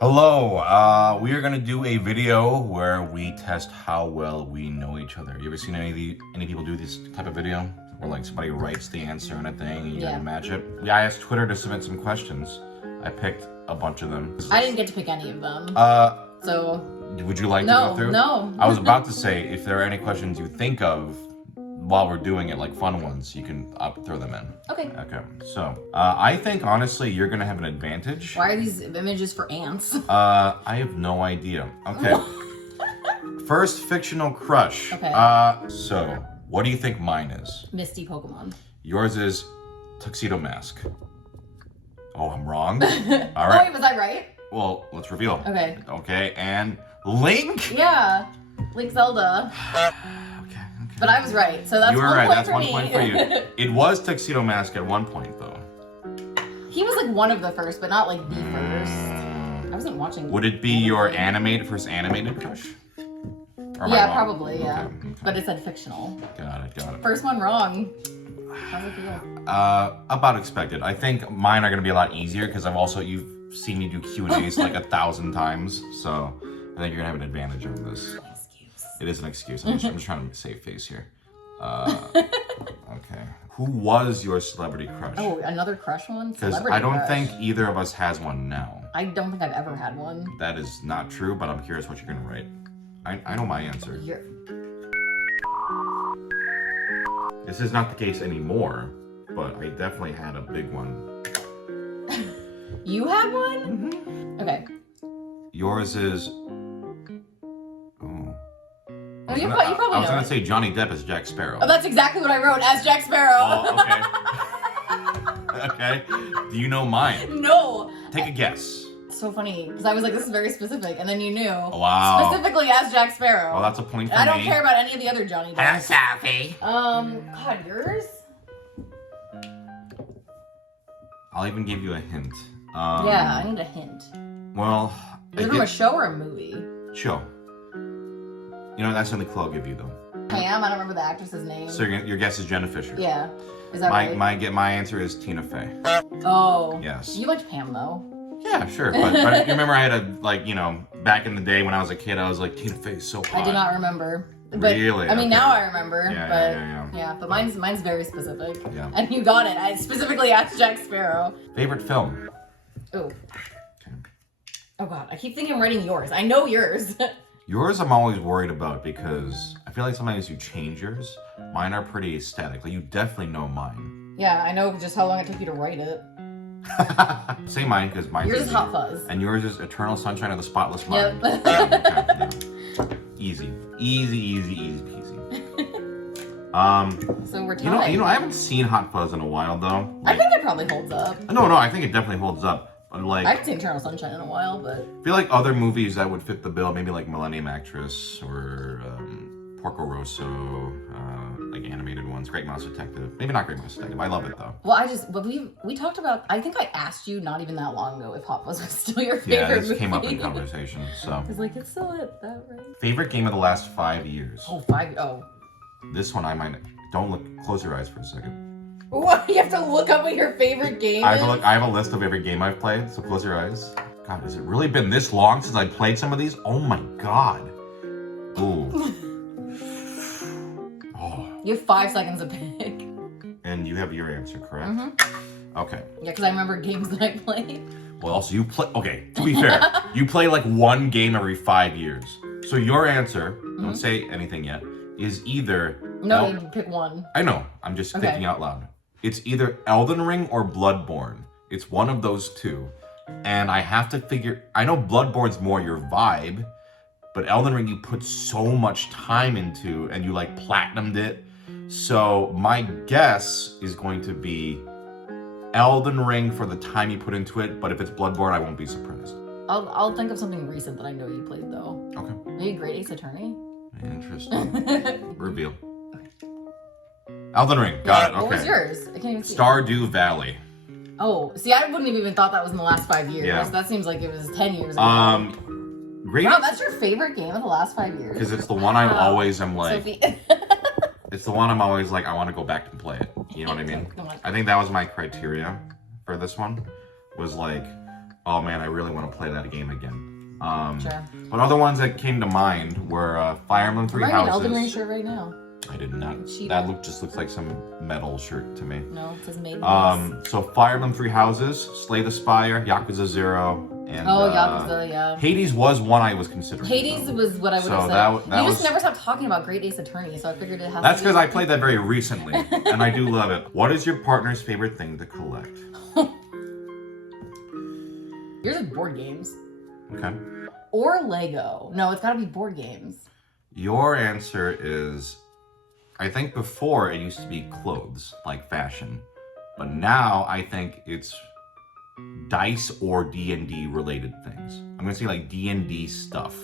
Hello, we are gonna do a video where we test how well we know each other. You ever seen any people do this type of video? Where like somebody writes the answer in a thing and you gotta match it? Yeah, I asked Twitter to submit some questions. I picked a bunch of them. I didn't get to pick any of them. So. Would you like to go through? No. I was about to say, if there are any questions you think of while we're doing it, like fun ones, you can throw them in. Okay. Okay, so I think honestly you're gonna have an advantage. Why are these images for ants? I have no idea. Okay. First fictional crush. Okay. So what do you think mine is? Misty Pokemon. Yours is Tuxedo Mask. Oh, I'm wrong. All Oh right. wait, was I right? Well, let's reveal. Okay. Okay, and Link. Yeah. Link Zelda. Okay. But I was right, so that's You were one right. point That's for 1 me. point for you. It was Tuxedo Mask at one point, though. He was like one of the first, but not like the first. I wasn't watching. Would it be your first animated crush? Or am I Yeah, wrong? probably. Yeah. Okay. But it said fictional. Got it. First one wrong. How's it feel? About expected. I think mine are gonna be a lot easier because you've seen me do Q&As like 1,000 times, so I think you're gonna have an advantage on this. Excuse. It is an excuse. I'm just trying to save face here. Okay. Who was your celebrity crush? Oh, another crush one? Because Celebrity I don't crush. think either of us has one now. I don't think I've ever had one. That is not true, but I'm curious what you're gonna write. I know my answer. You're... This is not the case anymore, but I definitely had a big one. You had one? Okay. Yours is... Oh, you probably know. I was gonna say Johnny Depp as Jack Sparrow. Oh, that's exactly what I wrote as Jack Sparrow. Oh, okay. Okay. Do you know mine? No. Take a guess. So funny, because I was like, this is very specific, and then you knew. Wow. Specifically as Jack Sparrow. Well, that's a point for I me. don't care about any of the other Johnny Depp. Sophie. God, yours? I'll even give you a hint. Yeah, I need a hint. Well, Is it from a show or a movie? show. You know, that's the only clue I'll give you, though. Pam? I don't remember the actress's name. So your guess is Jenna Fisher. Yeah. Is that My right? my answer is Tina Fey. Oh. Yes. You liked Pam, though. Yeah, sure. But you remember I had back in the day when I was a kid, I was like, Tina Fey's so hot. I do not remember. But, Really? I mean, Okay. now I remember. Yeah, Yeah, but mine's very specific. Yeah. And you got it. I specifically asked Jack Sparrow. Favorite film? Oh. Okay. Oh, God. I keep thinking I'm writing yours. I know yours. Yours I'm always worried about because I feel like sometimes you change yours. Mine are pretty static. Like, you definitely know mine. Yeah, I know just how long it took you to write it. Say mine because mine's Yours is easy. Hot Fuzz. And yours is Eternal Sunshine of the Spotless Mind. Yep. Yeah. Easy peasy. So we're tied. You know, I haven't seen Hot Fuzz in a while though. I think it probably holds up. No, I think it definitely holds up. But I haven't seen Eternal Sunshine in a while, but... I feel like other movies that would fit the bill, maybe like Millennium Actress or Porco Rosso, like animated ones. Great Mouse Detective. Maybe not Great Mouse Detective. I love it though. Well, but we talked about... I think I asked you not even that long ago if Hot Fuzz was still your favorite Yeah, this movie. came up in conversation. So, I was like, it's still it, that right? favorite game of the last 5 years. Oh. This one I might. Don't look. Close your eyes for a second. What? You have to look up what your favorite game I is? have a list of every game I've played. So close your eyes. God, has it really been this long since I played some of these? Oh my God. Ooh. Oh. You have 5 seconds to pick. And you have your answer, correct? Mm-hmm. Okay. Yeah, because I remember games that I played. Well, also you play. Okay, to be fair, you play like one game every 5 years. So your answer, don't say anything yet, is either. No, you pick one. I know. I'm just thinking out loud. It's either Elden Ring or Bloodborne. It's one of those two. And I have to figure. I know Bloodborne's more your vibe, but Elden Ring you put so much time into and you like platinumed it. So my guess is going to be Elden Ring for the time you put into it, but if it's Bloodborne, I won't be surprised. I'll think of something recent that I know you played though. Okay. Maybe Great Ace Attorney? Interesting. Reveal. Elden Ring. Got it. Okay. What was yours? I can't even see. Stardew Valley. Oh, see, I wouldn't have even thought that was in the last 5 years. Yeah. That seems like it was 10 years ago. Great. Wow, that's your favorite game of the last 5 years? Because it's the one I always am like. Sophie. It's the one I'm always like, I want to go back and play it. You know what I mean? I think that was my criteria for this one. Was like, Oh man, I really want to play that game again. Sure. But other ones that came to mind were Fire Emblem Three I'm wearing an Elden Ring Houses. shirt right now. I did not. Cheetah. That just looks like some metal shirt to me. No, it says made. So Fire Emblem Three Houses, Slay the Spire, Yakuza 0, and Yakuza, yeah. Hades was one I was considering. Hades though. was what I would have said. That You was, just never stopped talking about Great Ace Attorney, so I figured it has That's to be... because I played that very recently, and I do love it. What is your partner's favorite thing to collect? Yours is board games. Okay. Or Lego. No, it's gotta be board games. Your answer is, I think before it used to be clothes, like fashion. But now I think it's dice or D&D related things. I'm gonna say like D&D stuff.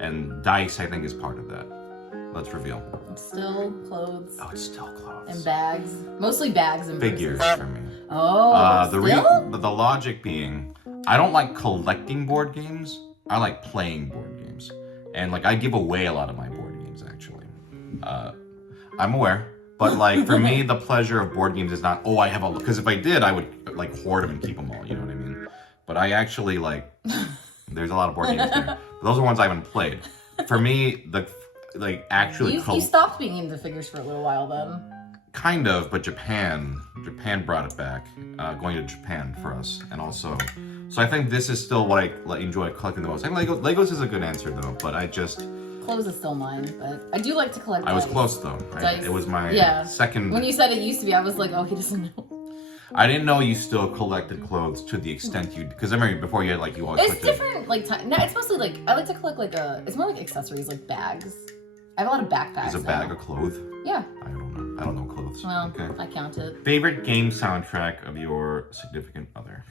And dice, I think, is part of that. Let's reveal. It's still clothes. Oh, it's still clothes. And bags. Mostly bags and Figures purses. for me. Oh, The logic being, I don't like collecting board games. I like playing board games. And like I give away a lot of my board games actually. I'm aware. But like for me, the pleasure of board games is not, I have a, because if I did, I would like hoard them and keep them all, you know what I mean? But I actually like, there's a lot of board games there. But those are ones I haven't played. For me, You stopped being into figures for a little while then. Kind of, but Japan brought it back, going to Japan for us, and also, so I think this is still what I enjoy collecting the most. I think Legos is a good answer though, but I just... Clothes is still mine, but I do like to collect I was dice. close though. It was my second... When you said it used to be, I was like, oh, he doesn't know. I didn't know you still collected clothes to the extent you... Because I remember before you had like, you always It's different, like, no, it's mostly like, I like to collect like it's more like accessories, like bags. I have a lot of backpacks. Is a bag of clothes? Yeah. I don't know clothes. Well, okay. I count it. Favorite game soundtrack of your significant other?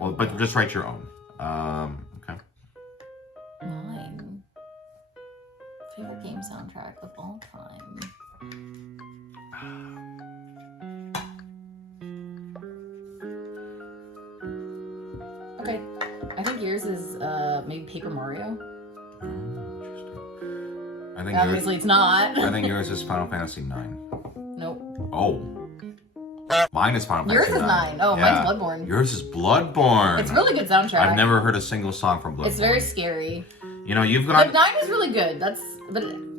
Well, but just write your own. Okay. Mine. Favorite game soundtrack of all time. Okay. I think yours is maybe Paper Mario. I think Obviously it's not. I think yours is Final Fantasy 9. Nope. Oh. Mine is Final Yours Fantasy is 9. Oh, Yeah. mine's Bloodborne. Yours is Bloodborne. It's really good soundtrack. I've never heard a single song from Bloodborne. It's very scary. You know, you've But gone... 9 is really good. But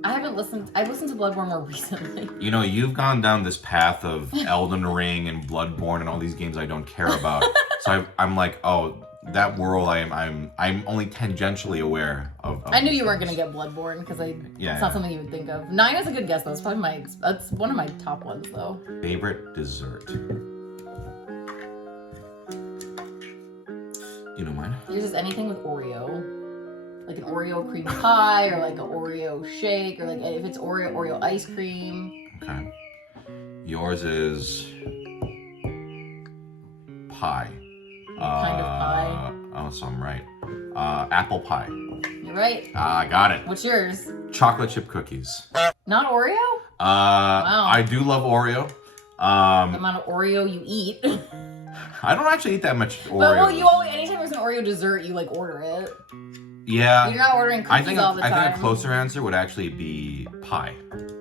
I haven't listened. I've listened to Bloodborne more recently. You know, you've gone down this path of Elden Ring and Bloodborne and all these games I don't care about. So I'm like, oh, that world I'm only tangentially aware of I knew these you weren't things. gonna get Bloodborne because it's Yeah. not something you would think of. 9 is a good guess though. It's probably that's one of my top ones though. Favorite dessert? You know mine? Yours is anything with Oreo, like an Oreo cream pie or like an Oreo shake or like if it's Oreo ice cream. Okay. Yours is pie. Kind of pie. Oh, so I'm right. Apple pie. You're right. I got it. What's yours? Chocolate chip cookies. Not Oreo? Wow. I do love Oreo. The amount of Oreo you eat. I don't actually eat that much Oreo. But well, you always anytime there's an Oreo dessert, you like order it. Yeah. You're not ordering cookies all the time. I think a closer answer would actually be pie.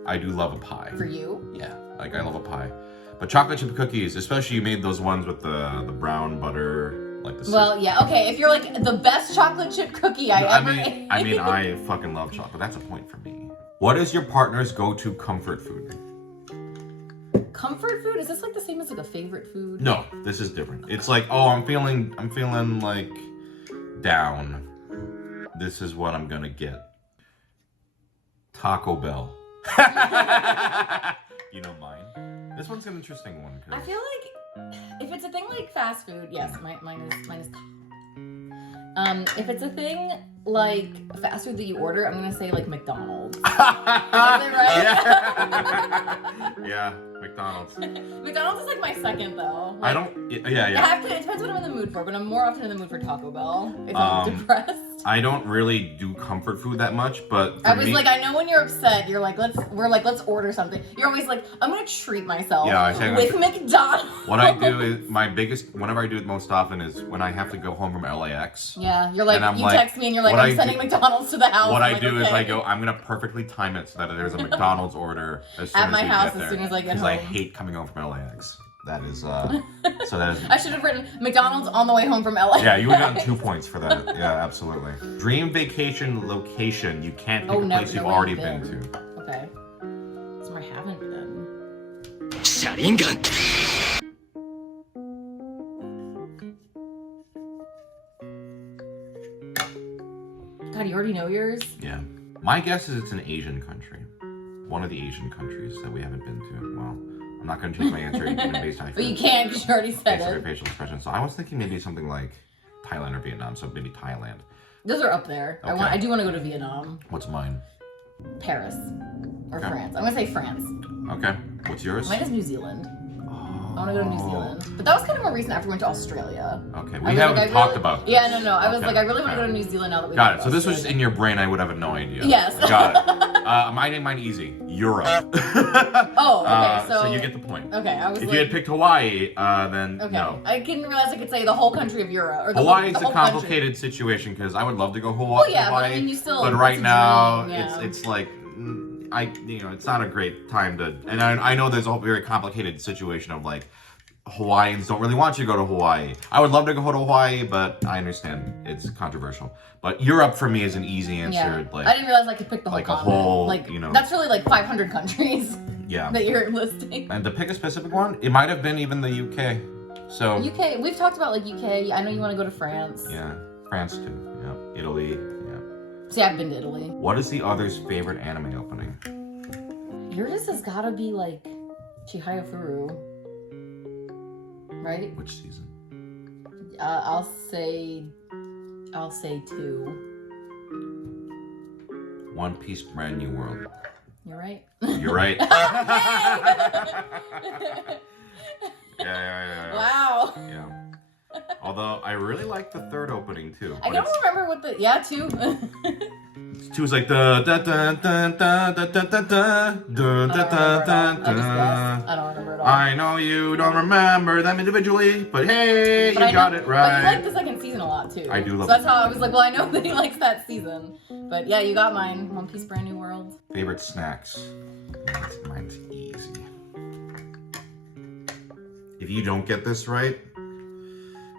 I do love a pie. For you? Yeah, like I love a pie. But chocolate chip cookies, especially you made those ones with the brown butter, like the. Well, yeah, okay. If you're like the best chocolate chip cookie I ever ate. I fucking love chocolate. That's a point for me. What is your partner's go-to comfort food? Comfort food? Is this like the same as like a favorite food? No, this is different. It's like, oh, I'm feeling like down. This is what I'm gonna get. Taco Bell. You know mine. This one's an interesting one. I feel like if it's a thing like fast food, yes, mine is. If it's a thing like fast food that you order, I'm gonna say like McDonald's. Is that right? Yeah, McDonald's. McDonald's is like my second though. I Like, don't. Yeah, I yeah. have to. It depends what I'm in the mood for, but I'm more often in the mood for Taco Bell if I'm depressed. I don't really do comfort food that much, but for I was me, like, I know when you're upset, you're like, let's order something. You're always like, I'm gonna treat myself Yeah, I say with McDonald's. what I do is whenever I do it most often is when I have to go home from LAX. Yeah, you're like, And I'm you like, text me and you're like, what I'm I sending do- McDonald's to the house. What I'm I like, do is okay. I go, I'm gonna perfectly time it so that there's a McDonald's order as soon At as my we house get there. as soon as I get Because I home. hate coming home from LAX. That is, so that is... I should have written McDonald's on the way home from LA. Yeah, you would have gotten 2 points for that. Yeah, absolutely. Dream vacation location. You can't pick a place you've already been to. Okay. Somewhere I haven't been. Sharingan. God, you already know yours? Yeah. My guess is it's an Asian country. One of the Asian countries that we haven't been to. Well, I'm not going to change my answer even based on But you can't because you already said it. facial expression. So I was thinking maybe something like Thailand or Vietnam. So maybe Thailand. Those are up there. Okay. I do want to go to Vietnam. What's mine? Paris. Or Okay. France. I'm going to say France. Okay. What's yours? Mine is New Zealand. Oh. I want to go to New Zealand. But that was kind of more recent after we went to Australia. Okay. I We was haven't like, I talked really- about this. Yeah, no. I was Okay, like, I really want to okay. go to New Zealand now that we Got it. So this was just in your brain. I would have no idea. Yes. Got it. Mine easy. Europe. Oh, okay. So you get the point. Okay, I was If like... you had picked Hawaii, then Okay. no. I didn't realize I could say the whole country of Europe. Or the Hawaii's whole a country. complicated situation because I would love to go Well, Hawaii. yeah, but I mean, you still... But it's right a now, dream, yeah. it's like it's not a great time to. And I know there's a very complicated situation of like Hawaiians don't really want you to go to Hawaii. I would love to go to Hawaii, but I understand it's controversial. But Europe for me is an easy answer. Yeah. Like I didn't realize I could pick the whole like a continent. whole, like, you know- that's really like 500 countries yeah. that you're listing. And to pick a specific one, it might have been even the UK. So UK, we've talked about like UK. I know you want to go to France. yeah, France too. Yeah, Italy. Yeah. See, I've been to Italy. What is the other's favorite anime opening? Yours has gotta be like Chihaya Furu. Right? Which season? I'll say 2. One Piece Brand New World. You're right. You're right. yeah. Wow. Yeah. Although I really like the third opening too. I but don't it's- remember what the 2. Two is like the da da da da da da da da da da da da. I don't remember it all. I know you don't remember them individually, but hey, But you I got know- it But you right. like the second season a lot too. I do love So that's the how I second was like, well, I know that he likes that season. But yeah, you got mine. One Piece Brand New World. Favorite snacks? Mine's easy. If you don't get this right,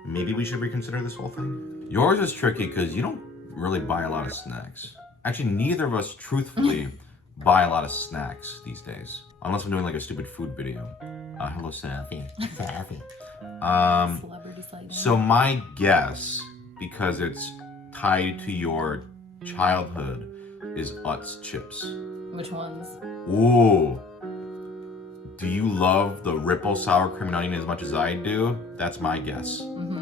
maybe we should reconsider this whole thing. Yours is tricky because you don't really buy a lot of snacks. Actually, neither of us truthfully buy a lot of snacks these days. Unless I'm doing like a stupid food video. Hello, Safi. Safi. Celebrity sighting. So my guess, because it's tied to your childhood, is Utz chips. Which ones? Ooh. Do you love the Ripple sour cream and onion as much as I do? That's my guess. Mm-hmm.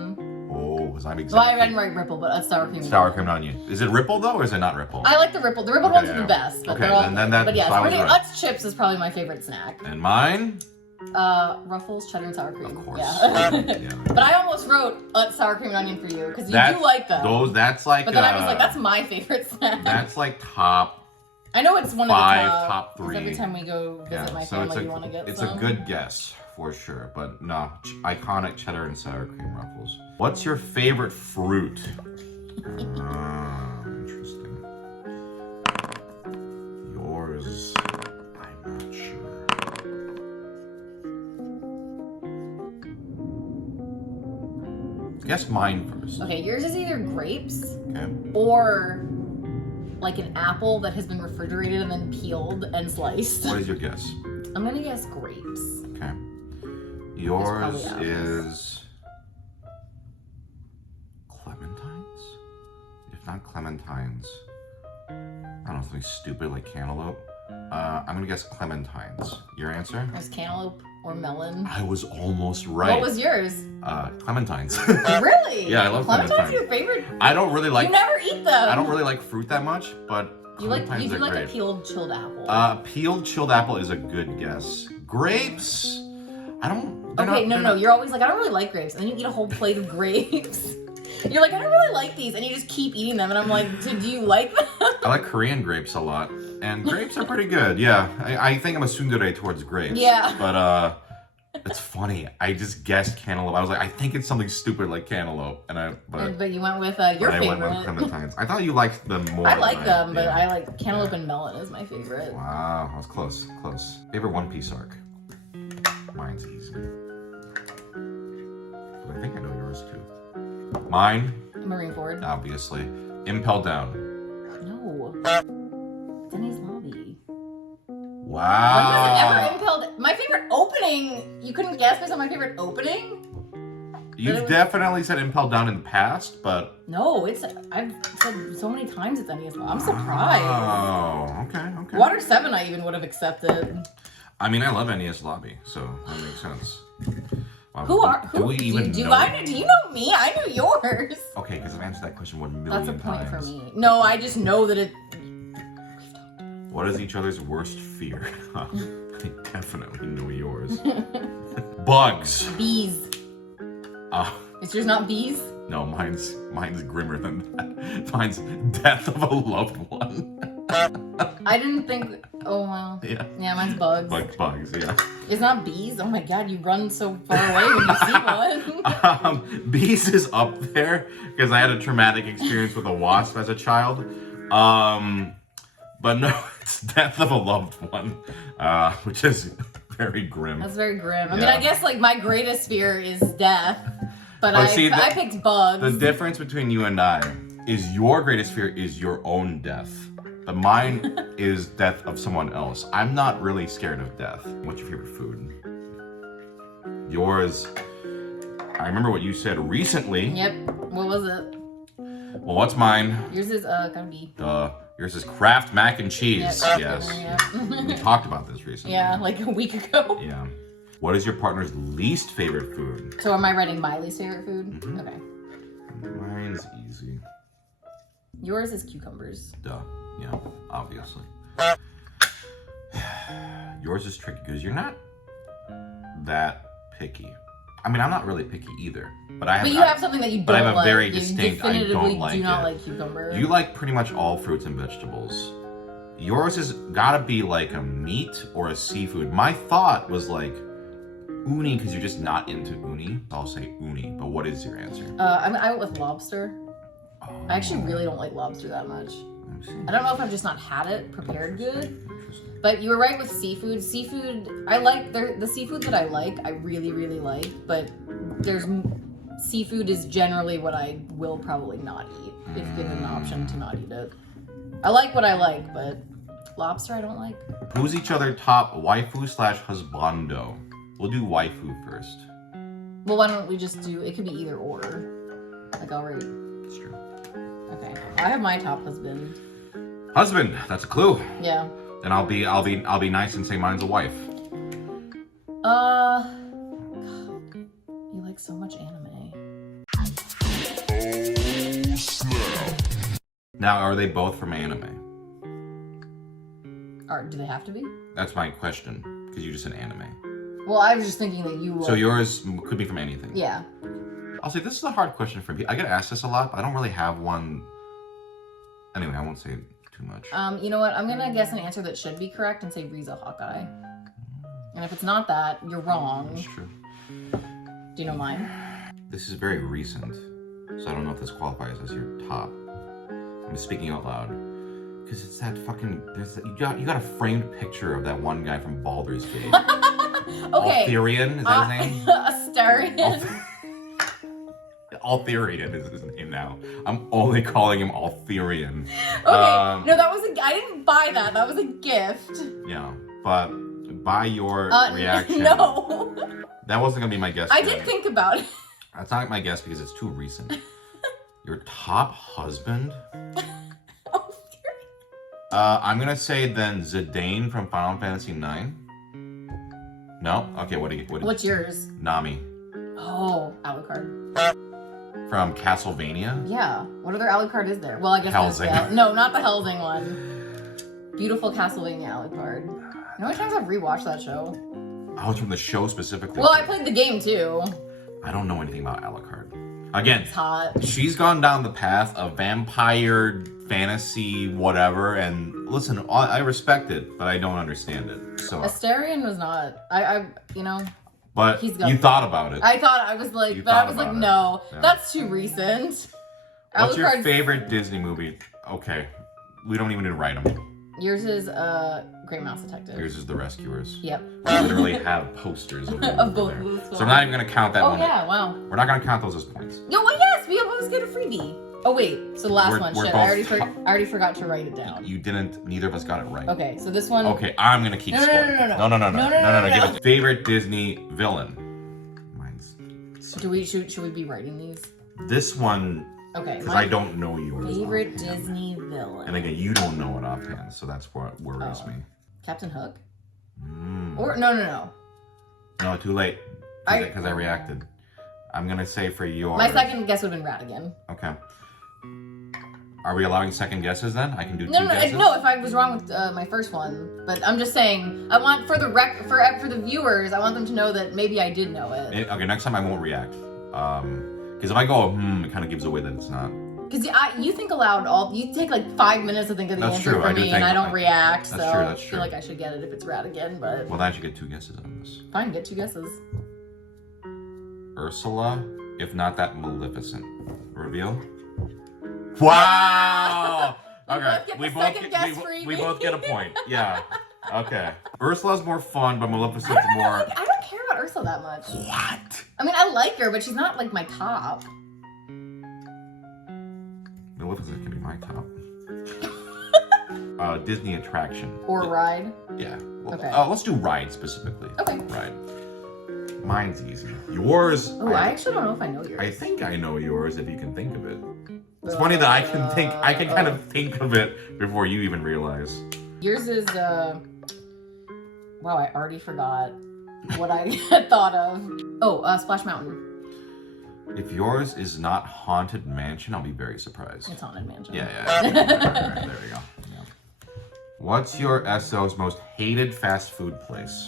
Oh, because I'm Well, I exactly didn't write Ripple, but that's sour cream. sour cream and onion. Is it Ripple though, or is it not Ripple? I like the Ripple. The Ripple Okay, ones yeah, are the yeah. best. But Okay, they're all then good. that- But yes, so I was really, right. Utz chips is probably my favorite snack. And mine? Ruffles, cheddar, and sour cream. Of course. Yeah. Yeah. But I almost wrote Utz sour cream and onion for you because you That's- do like them. That's like. But then I was like, that's my favorite snack. That's like top. I know it's one 5, of the top 3. 'cause every time we go visit my so family, you want to get it's some. a good guess for sure, but no, iconic cheddar and sour cream Ruffles. What's your favorite fruit? Interesting. Yours, I'm not sure. Guess mine first. Okay, yours is either grapes Okay. or like an apple that has been refrigerated and then peeled and sliced. What is your guess? I'm gonna guess grapes. Okay. Yours probably apples. is clementines? If not clementines, I don't know, something stupid like cantaloupe. I'm gonna guess clementines. Your answer? There's cantaloupe or melon. I was almost right. What was yours? Clementines. Really? Yeah, I love clementines. Your favorite? I don't really like. You never eat them. I don't really like fruit that much, but You like clementines you do are like great. a peeled chilled apple. Peeled chilled apple is a good guess. Grapes, I don't. they're Okay, not- no. You're always like, I don't really like grapes, and then you eat a whole plate of grapes. You're like, I don't really like these, and you just keep eating them, and I'm like, do you like them? I like Korean grapes a lot, and grapes are pretty good. Yeah, I think I'm a tsundere towards grapes. Yeah. But it's funny. I just guessed cantaloupe. I was like, I think it's something stupid like cantaloupe, But you went with your I favorite. went with clementines. I thought you liked them more. I like than them, but yeah. I like cantaloupe and melon is my favorite. Wow, that was close. Favorite One Piece arc. Mine's easy. but I think I know yours too. Mine, Marineford. obviously. Impel Down. No. Denny's Lobby. Wow. When was it ever impelled? My favorite opening. You couldn't guess based on my favorite opening? You've definitely said Impel Down in the past, but... No, I've said so many times at Denny's Lobby. I'm surprised. Oh, okay. Water 7 I even would have accepted. I mean, I love NES Lobby, so that makes sense. Wow, Do we even do know? do you know me? I knew yours. Okay, because I've answered that question 1 That's million a point times. for me. No, I just know that it. What is each other's worst fear? I definitely know yours. Bugs. Bees. Is yours not bees? No, mine's grimmer than that. Mine's death of a loved one. I didn't think. Oh well. Yeah. Yeah, mine's bugs. Bugs, yeah. It's not bees. Oh my god, you run so far away when you see one. Bees is up there because I had a traumatic experience with a wasp as a child. But no, it's death of a loved one, which is very grim. That's very grim. I mean, Yeah. I guess like my greatest fear is death, but But see, I picked bugs. The difference between you and I is your greatest fear is your own death. But mine is death of someone else. I'm not really scared of death. What's your favorite food? Yours, I remember what you said recently. Yep. What was it? Well, what's mine? Yours is gotta be. Yours is Kraft mac and cheese. Yep. Yes. Yeah. We talked about this recently. Yeah, like a week ago. Yeah. What is your partner's least favorite food? So am I writing my least favorite food? Mhm. Okay. Mine's easy. Yours is cucumbers. Duh. Yeah, obviously. Yours is tricky because you're not that picky. I mean, I'm not really picky either. But I have. But you have something that you don't but I have a like. very You distinct, I definitively don't like do not it. like cucumber. You like pretty much all fruits and vegetables. Yours has gotta be like a meat or a seafood. My thought was like uni because you're just not into uni. I'll say uni, but what is your answer? I went with lobster. Oh, I actually really don't like lobster that much. let me see. I don't know if I've just not had it prepared good. Interesting. But you were right with seafood. Seafood, I like the seafood that I like. I really, really like. But seafood is generally what I will probably not eat if given an option to not eat it. I like what I like, but lobster I don't like. Who's each other top waifu / husbando? We'll do waifu first. Well, why don't we just do? It could be either or. Like I'll write. That's true. Okay, I have my top husband. Husband, that's a clue. Yeah. Then I'll be nice and say mine's a wife. God, you like so much anime. Now, are they both from anime? Or do they have to be? That's my question, because you just said anime. Well, I was just thinking that you. So yours could be from anything. Yeah. I'll say this is a hard question for me. I get asked this a lot, but I don't really have one. Anyway, I won't say too much. You know what? I'm gonna guess an answer that should be correct and say Riza Hawkeye. And if it's not that, you're wrong. That's true. Do you know mine? This is very recent, so I don't know if this qualifies as your top. I'm speaking out loud because it's that fucking. You got a framed picture of that one guy from Baldur's Gate. Okay. Altherian, is that his name? Astarion. Altherian is his name now. I'm only calling him Altherian. Okay. No, that was I didn't buy that. That was a gift. Yeah, but by your reaction, No. that wasn't gonna be my guess. I today. did think about it. That's not my guess because it's too recent. Your top husband? Oh, I'm gonna say then Zidane from Final Fantasy IX. No? Okay, what do you? What's yours? Nami Oh, Alucard. from Castlevania. Yeah. What other Alucard is there? Well, I guess Helsing. No, not the Helsing one. Beautiful Castlevania Alucard. You know how many times I've rewatched that show? Oh, it's from the show specifically. Well, I played the game too. I don't know anything about Alucard. Again, It's hot. she's gone down the path of vampire fantasy, whatever. And listen, I respect it, but I don't understand it. So, Astarion was not. You know. but he's got- you thought about it. I thought I was like, You but I thought was like, about it. no, Yeah. that's too recent. What's your Alucard's- favorite Disney movie? Okay, we don't even need to write them. Yours is Great Mouse Detective. Yours is The Rescuers. Yep. We literally have posters of, them Of over both there. of those So I'm not even gonna count that Oh one. yeah, wow. We're not gonna count those as points. No, well, yes, we always get a freebie. Oh wait, so the last one. We're Shit, both I already forgot to write it down. You didn't. Neither of us got it right. Okay, so this one. Okay, I'm gonna keep No, no, scoring. no, no, no. No. No. Give it. Favorite Disney villain. Mine's. Should we be writing these? This one, Okay. because I don't know yours. Favorite offhand. Disney villain. And again, you don't know it offhand, so that's what worries Oh. me. Captain Hook. Mm. Or no. No, too late. Because I reacted. I'm gonna say for yours. My second guess would have been Ratigan. Okay. Are we allowing second guesses then? I can do two No, guesses. no. If I was wrong with my first one, but I'm just saying, I want for the viewers, I want them to know that maybe I did know it. Okay, next time I won't react. Because if I go, it kind of gives away that it's not. Because you think aloud you take like 5 minutes to think of the That's answer true, for I do me, and think- I don't react. That's So true, that's I feel true. like I should get it if it's Ratigan, but Well, then I should get two guesses on this. fine, get 2 guesses. Ursula, if not that Maleficent. Reveal? Wow! Okay, We both get the second guess freebie. we both get a point. Yeah. Okay. Ursula's more fun, but Maleficent's more. I don't care about Ursula that much. What? I mean, I like her, but she's not like my top. Maleficent can be my top. Disney attraction. Or ride. Yeah. Well, Okay. Let's do ride specifically. Okay. Ride. Mine's easy. Yours. Oh, I actually don't know if I know yours. I think I know yours if you can think of it. It's funny that I can kind of think of it before you even realize. Yours is wow, I already forgot what I had thought of. Oh, Splash Mountain. If yours is not Haunted Mansion, I'll be very surprised. It's Haunted Mansion. Yeah. Right, there we go. Yeah. What's your SO's most hated fast food place?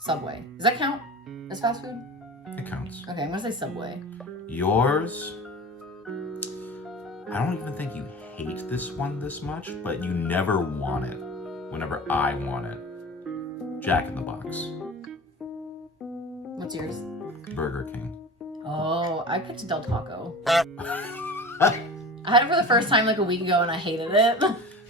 Subway. Does that count as fast food? It counts. Okay, I'm gonna say Subway. Yours, I don't even think you hate this one this much, but you never want it whenever I want it. Jack in the Box. What's yours? Burger King. Oh, I picked Del Taco. I had it for the first time like a week ago and I hated it.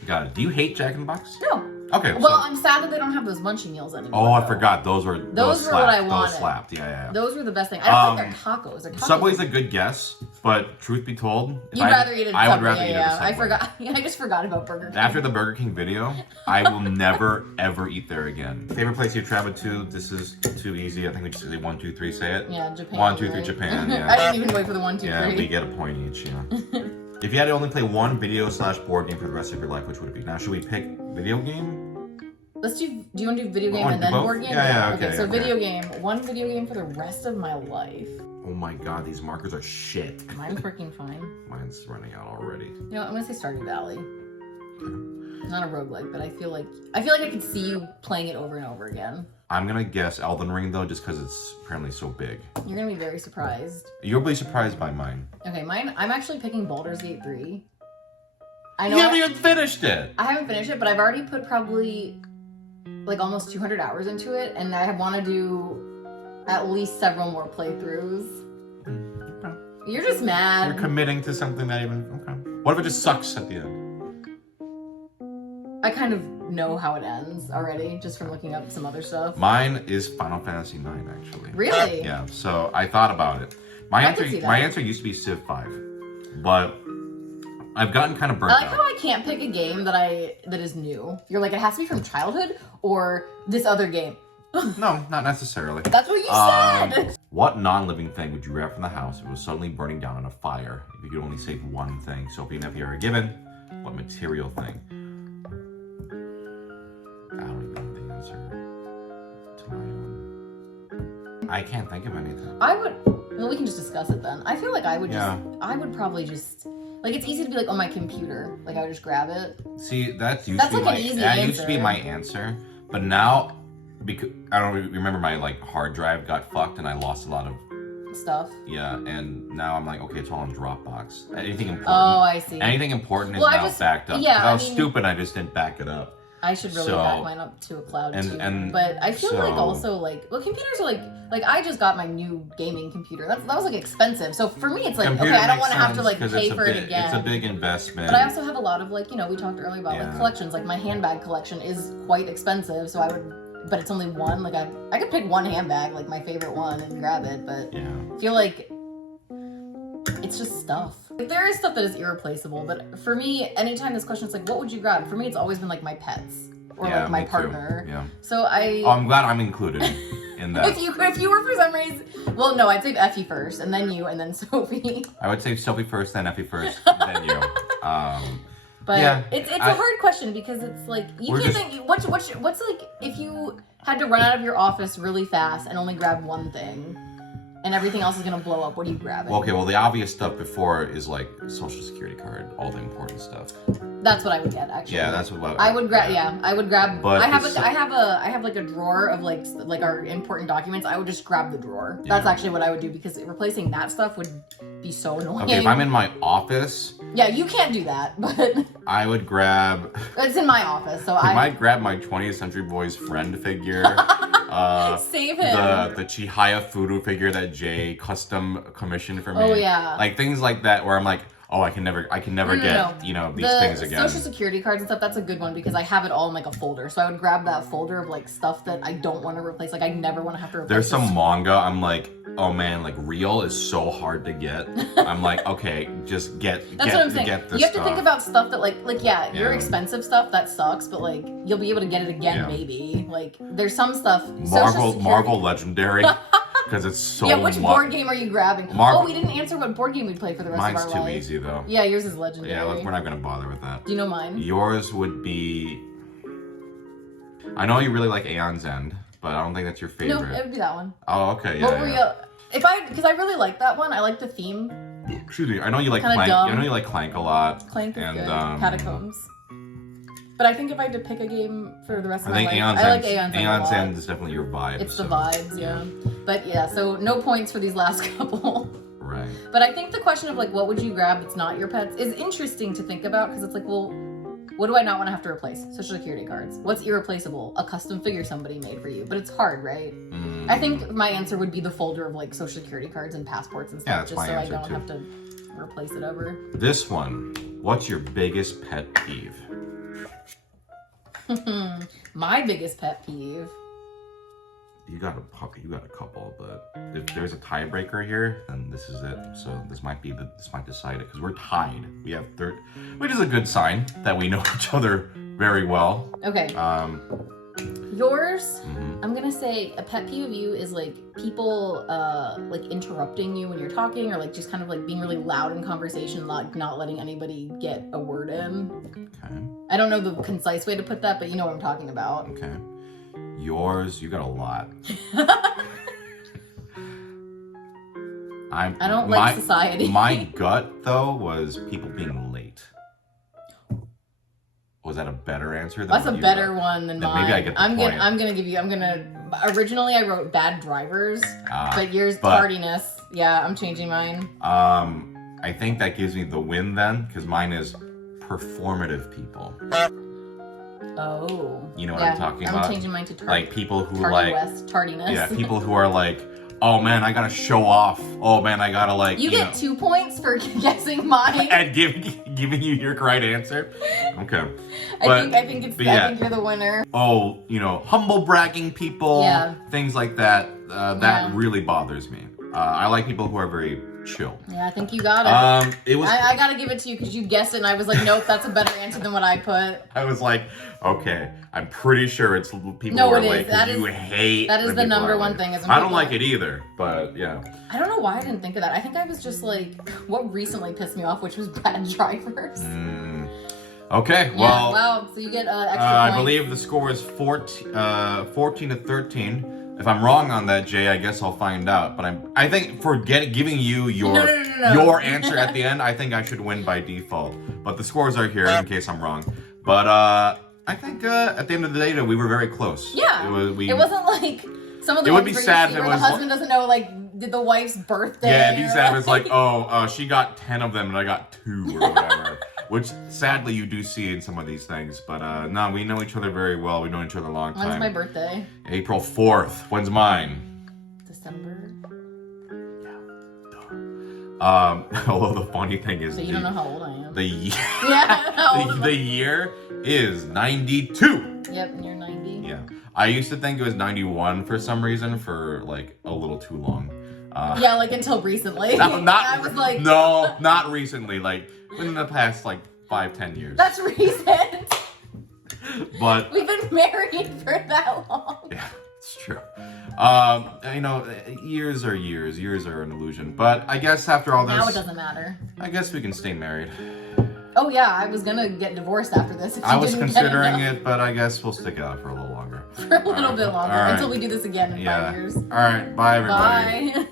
Got it. Do you hate Jack in the Box? No. Okay. Well, so- I'm sad that they don't have those munchie meals anymore. Oh, I though. forgot. Those were Those were what I wanted. Those slapped. Yeah. Those were the best thing. I don't think they're tacos. They're tacos. Subway's a good guess, but truth be told, if You'd rather eat it at I would Subway, rather eat it at Subway. I forgot. I just forgot about Burger King. After the Burger King video, I will never ever eat there again. Favorite place you've traveled to? This is too easy. I think we just say 1, 2, 3. Say it. Yeah, Japan. 1, 2, 3, right? Japan. Yeah. I didn't even wait for the 1, 2, 3. Yeah, we get a point each. Yeah. If you had to only play one video/board game for the rest of your life, which would it be? Now, should we pick video game? Let's do. Do you want to do video game Oh, and then both? board game? Yeah, okay, So okay. video game. One video game for the rest of my life. Oh my god, these markers are shit. Mine's working fine. Mine's running out already. You know, I'm gonna say Stardew Valley. Not a roguelike, but I feel like I could see you playing it over and over again. I'm gonna guess Elden Ring though, just because it's apparently so big. You're gonna be very surprised. You'll be surprised by mine. Okay, mine. I'm actually picking Baldur's Gate 3. I You know. haven't even finished it. I haven't finished it, but I've already put probably like almost 200 hours into it, and I want to do at least several more playthroughs. Okay. You're just mad. You're committing to something that even okay. What if it just sucks at the end? I kind of know how it ends already, just from looking up some other stuff. Mine is Final Fantasy IX, actually. Really? Yeah. So I thought about it. My I could see that. answer used to be Civ 5, but I've gotten kind of burnt I like out. how I can't pick a game that is new. You're like, it has to be from childhood or this other game. No, not necessarily. That's what you said. What non-living thing would you grab from the house if it was suddenly burning down in a fire? If you could only save one thing. So even if you were given, what material thing? I don't even know the answer to my own. I can't think of anything. I would. Well, we can just discuss it then. I feel like I would Yeah. I would probably just. Like, it's easy to be like, on my computer. Like, I would just grab it. See, that used That's to be like my an easy that used to be answer. my answer, but now because I don't remember my like hard drive got fucked and I lost a lot of Stuff. and now I'm like, okay, it's all on Dropbox. Anything important. Oh, I see. Anything important is Well, I now just- backed up. yeah, 'Cause I was I mean- stupid. I just didn't back it up. I should really back mine up to a cloud too. But I feel like also like, well, computers are like I just got my new gaming computer. That was like expensive. So for me, it's like, okay, I don't want to have to like pay for it again. It's a big investment. But I also have a lot of like, you know, we talked earlier about like collections. Like my handbag collection is quite expensive. So I would, but it's only one. Like I could pick one handbag, like my favorite one, and grab it. But I feel like it's just stuff. There is stuff that is irreplaceable, but for me, anytime this question is like, what would you grab? For me, it's always been like my pets or like my partner. Too. Yeah. So I'm glad I'm included in that. if you were for some reason, well, no, I'd say Effie first, and then you, and then Sophie. I would say Sophie first, then Effie first, then you. But it's a hard question because it's like you can't think what's like if you had to run out of your office really fast and only grab one thing. And everything else is gonna blow up. What are you grabbing? Well, okay, well the obvious stuff before is like social security card, all the important stuff. That's what I would get actually. Yeah, that's what I would grab. Yeah, I would grab. But I have like a drawer of like our important documents. I would just grab the drawer. Yeah. That's actually what I would do because replacing that stuff would be so annoying. Okay, if I'm in my office. Yeah, you can't do that, but I would grab. It's in my office, so I might grab my 20th Century Boys friend figure. Save him. The Chihaya Furu figure that Jay custom commissioned for me. Oh yeah. Like things like that where I'm like, oh, I can never get you know these things again. Social security cards and stuff. That's a good one because I have it all in like a folder. So I would grab that folder of like stuff that I don't want to replace. Like I never want to have to replace. There's some manga. I'm like, oh man, like Real is so hard to get. I'm like, okay, just get. That's what I'm saying. Get this you have to stuff. think about stuff that like your expensive stuff that sucks, but like you'll be able to get it again maybe. Like there's some stuff. Marvel Legendary. Because it's so yeah, which board game are you grabbing? Oh, we didn't answer what board game we play for the rest of our life. Mine's too easy, though. Yeah, yours is Legendary. Yeah, we're not going to bother with that. Do you know mine? Yours would be... I know you really like Aeon's End, but I don't think that's your favorite. No, it would be that one. Oh, okay, yeah, because I really like that one. I like the theme. Excuse me, I know you like Clank. I know you like Clank a lot. Clank is good. Catacombs. But I think if I had to pick a game for the rest of my life, I like Aeon's End. Aeon's End is definitely your vibe. It's the vibes, yeah. But yeah, so no points for these last couple. Right. But I think the question of like, what would you grab that's not your pets is interesting to think about because it's like, well, what do I not want to have to replace? Social security cards. What's irreplaceable? A custom figure somebody made for you. But it's hard, right? I think my answer would be the folder of like social security cards and passports and stuff, just so I don't have to replace it over. This one, what's your biggest pet peeve? My biggest pet peeve. You got a couple, but if there's a tiebreaker here, then this is it. So this might decide it because we're tied. We have third, which is a good sign that we know each other very well. Okay. Yours, I'm gonna say a pet peeve of you is like people like interrupting you when you're talking or like just kind of like being really loud in conversation, like not letting anybody get a word in. Okay. I don't know the concise way to put that, but you know what I'm talking about. Okay. Yours, you got a lot. I don't like society. My gut though was people being late. Was that a better answer? Than That's a better one than mine. Maybe I get the point. Originally I wrote bad drivers, but yours tardiness. Yeah, I'm changing mine. I think that gives me the win then, because mine is performative people. Oh. You know what I'm talking about? I'm changing mine to like people who like tardiness. Yeah, people who are like, oh man, I gotta show off. Oh man, I gotta like. You get 2 points for guessing mine and giving you your correct answer. Okay. I think you're the winner. Oh, humble bragging people, things like that. That really bothers me. I like people who are very chill. Yeah, I think you got it. I gotta give it to you because you guessed it, and I was like, nope, that's a better answer than what I put. I was like, okay, I'm pretty sure it's people who are late because you hate. That is the number one thing. I don't like it either, but yeah. I don't know why I didn't think of that. I think I was just like, what recently pissed me off, which was bad drivers. Okay, yeah, well. Wow, so you get extra points. I believe the score is 14 to 13. If I'm wrong on that, Jay, I guess I'll find out. But I think for giving you your answer at the end, I think I should win by default. But the scores are here in case I'm wrong. But I think at the end of the day, we were very close. Yeah. It wasn't like some of the ones where the husband doesn't know, like, did the wife's birthday. Yeah, it'd be sad if it's like, oh, she got 10 of them and I got 2 or whatever. Which sadly you do see in some of these things, but no, we know each other very well. We've known each other a long time. When's my birthday? April 4th. When's mine? December. Although the funny thing is, So you don't know how old I am. yeah, How old am I? the year is 92. Yep, and you're 90. Yeah, I used to think it was 91 for some reason, for like a little too long. Yeah, like until recently. Not I was like, no, not recently. Like within the past like 5-10 years. that's recent. But We've been married for that long. yeah, it's true. You know, years are years. Years are an illusion. But I guess after all this, Now it doesn't matter. I guess we can stay married. Oh yeah, I was gonna get divorced after this. If you I was didn't get considering enough. it, but I guess we'll stick it out for a little longer. For a little bit longer All right. until we do this again in 5 years. All right. Bye, everybody. Bye.